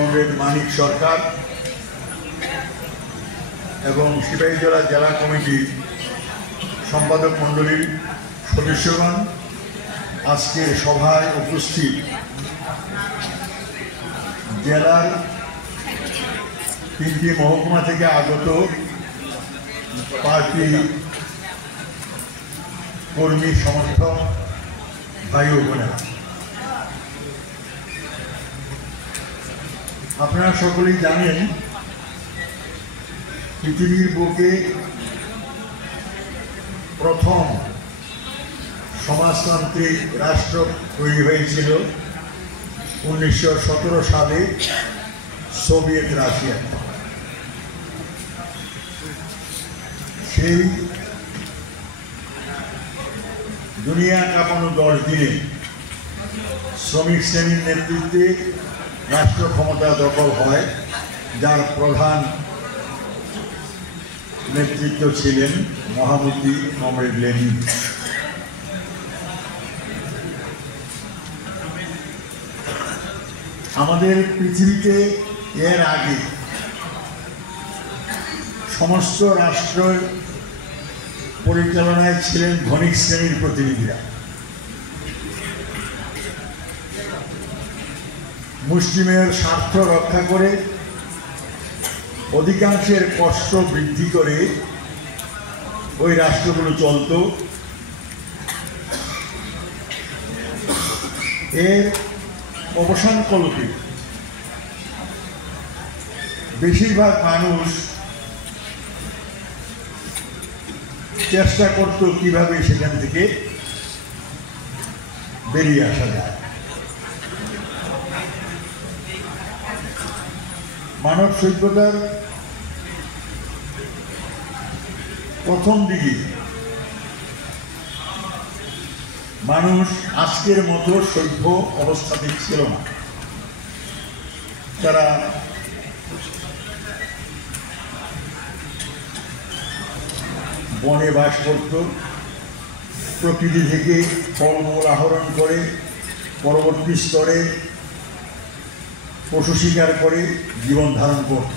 কমরেড মানিক সরকার এবং সিপাহীজলা জেলা কমিটির সম্পাদক মণ্ডলীর সদস্যগণ, আজকের সভায় উপস্থিত জেলার 3টি মহকুমা থেকে আগত পার্টি কর্মী সমর্থক ভাই ও বোনেরা, আপনারা সকলেই জানেন পৃথিবীর বুকে প্রথম সমাজতান্ত্রিক রাষ্ট্র তৈরি হয়েছিল 1917 সালে সোভিয়েত রাশিয়া। সেই দুনিয়া কাঁপানো 10 দিনে শ্রমিক শ্রেণীর নেতৃত্বে রাষ্ট্র ক্ষমতা দখল হয়, যার প্রধান নেতৃত্ব ছিলেন মহামতি কমরেড লেনিন। আমাদের পৃথিবীতে এর আগে সমস্ত রাষ্ট্রের পরিচালনায় ছিলেন ধনিক শ্রেণীর প্রতিনিধিরা। মুসলিমের স্বার্থ রক্ষা করে অধিকাংশের কষ্ট বৃদ্ধি করে ওই রাষ্ট্রগুলো চলত। এর অবসানকল্পে বেশিরভাগ মানুষ চেষ্টা করত কিভাবে সেখান থেকে বেরিয়ে আসা যায়। মানব সভ্যতার প্রথম দিকে মানুষ আজকের মতো সভ্য অবস্থাতে ছিল না। তারা বনে বাস করত, প্রকৃতি থেকে ফলমূল আহরণ করে পরবর্তী স্তরে পশু শিকার করে জীবন ধারণ করত।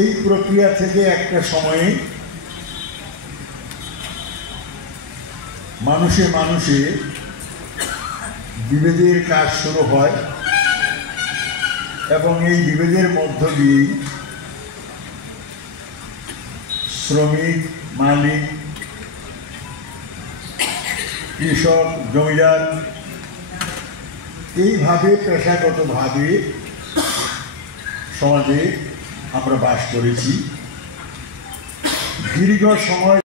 এই প্রক্রিয়া থেকে একটা সময়ে মানুষে মানুষে বিভেদের কাজ শুরু হয় এবং এই বিভেদের মধ্য দিয়ে শ্রমিক, মালিক, কৃষক, জমিদার এইভাবে পেশাগতভাবে সমাজে আমরা বাস করেছি দীর্ঘ সময়।